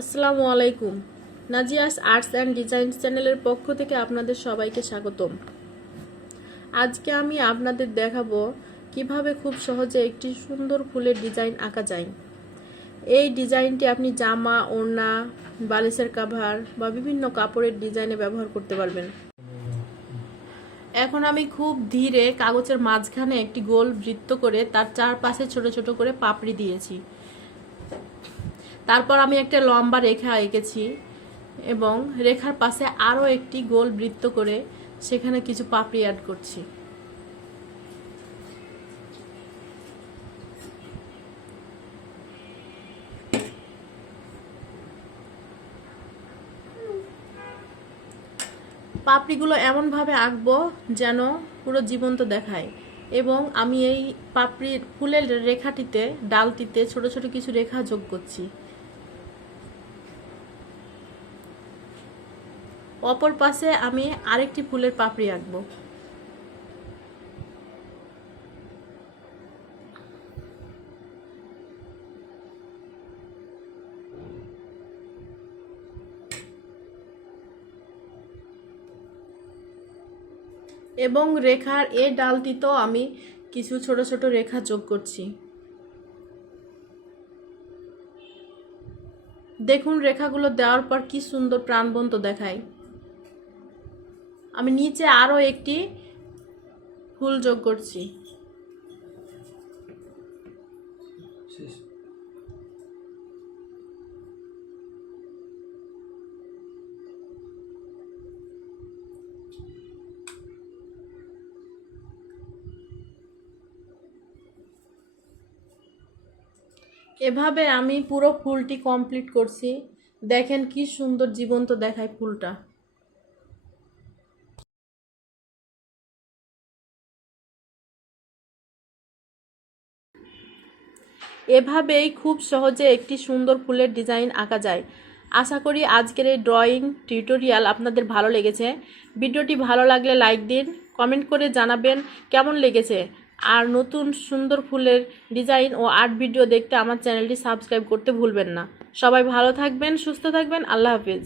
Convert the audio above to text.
আসসালামু আলাইকুম। নাজিয়াস arts and design চ্যানেলের পক্ষ থেকে আপনাদের সবাইকে স্বাগতম। আজকে আমি আপনাদের দেখাবো কিভাবে খুব সহজে একটি সুন্দর ফুলের ডিজাইন আঁকা যায়। এই ডিজাইনটি আপনি জামা, ওড়না, বালিশের কভার বা বিভিন্ন কাপড়ের ডিজাইনে ব্যবহার করতে পারবেন। এখন আমি খুব ধীরে কাগজের মাঝখানে একটি গোল বৃত্ত করে তার চারপাশে ছোট ছোট করে পাপড়ি দিয়েছি। তারপর আমি একটা লম্বা রেখা এঁকেছি এবং রেখার পাশে আরও একটি গোল বৃত্ত করে সেখানে কিছু পাপড়ি অ্যাড করছি। পাপড়িগুলো এমনভাবে আঁকবো যেন পুরো জীবন্ত দেখায়, এবং আমি এই পাপড়ির ফুলের রেখাটিতে, ডালটিতে ছোট ছোট কিছু রেখা যোগ করছি। অপর পাশে আমি আরেকটি ফুলের পাপড়ি আঁকবো। এবং রেখার এই ডালটিতেও আমি কিছু ছোট ছোট রেখা যোগ করছি। দেখুন রেখাগুলো দেওয়ার পর কি সুন্দর প্রাণবন্ত দেখায়। আমি নিচে আরও একটি ফুল যোগ করছি। এভাবে আমি পুরো ফুলটি কমপ্লিট করছি। দেখেন কি সুন্দর জীবন্ত দেখায় ফুলটা। এভাবেই খুব সহজে একটি সুন্দর ফুলের ডিজাইন আঁকা যায়। আশা করি আজকের এই ড্রয়িং টিউটোরিয়াল আপনাদের ভালো লেগেছে। ভিডিওটি ভালো লাগলে লাইক দিন, কমেন্ট করে জানাবেন কেমন লেগেছে। আর নতুন সুন্দর ফুলের ডিজাইন ও আর্ট ভিডিও দেখতে আমার চ্যানেলটি সাবস্ক্রাইব করতে ভুলবেন না। সবাই ভালো থাকবেন, সুস্থ থাকবেন। আল্লাহ হাফিজ।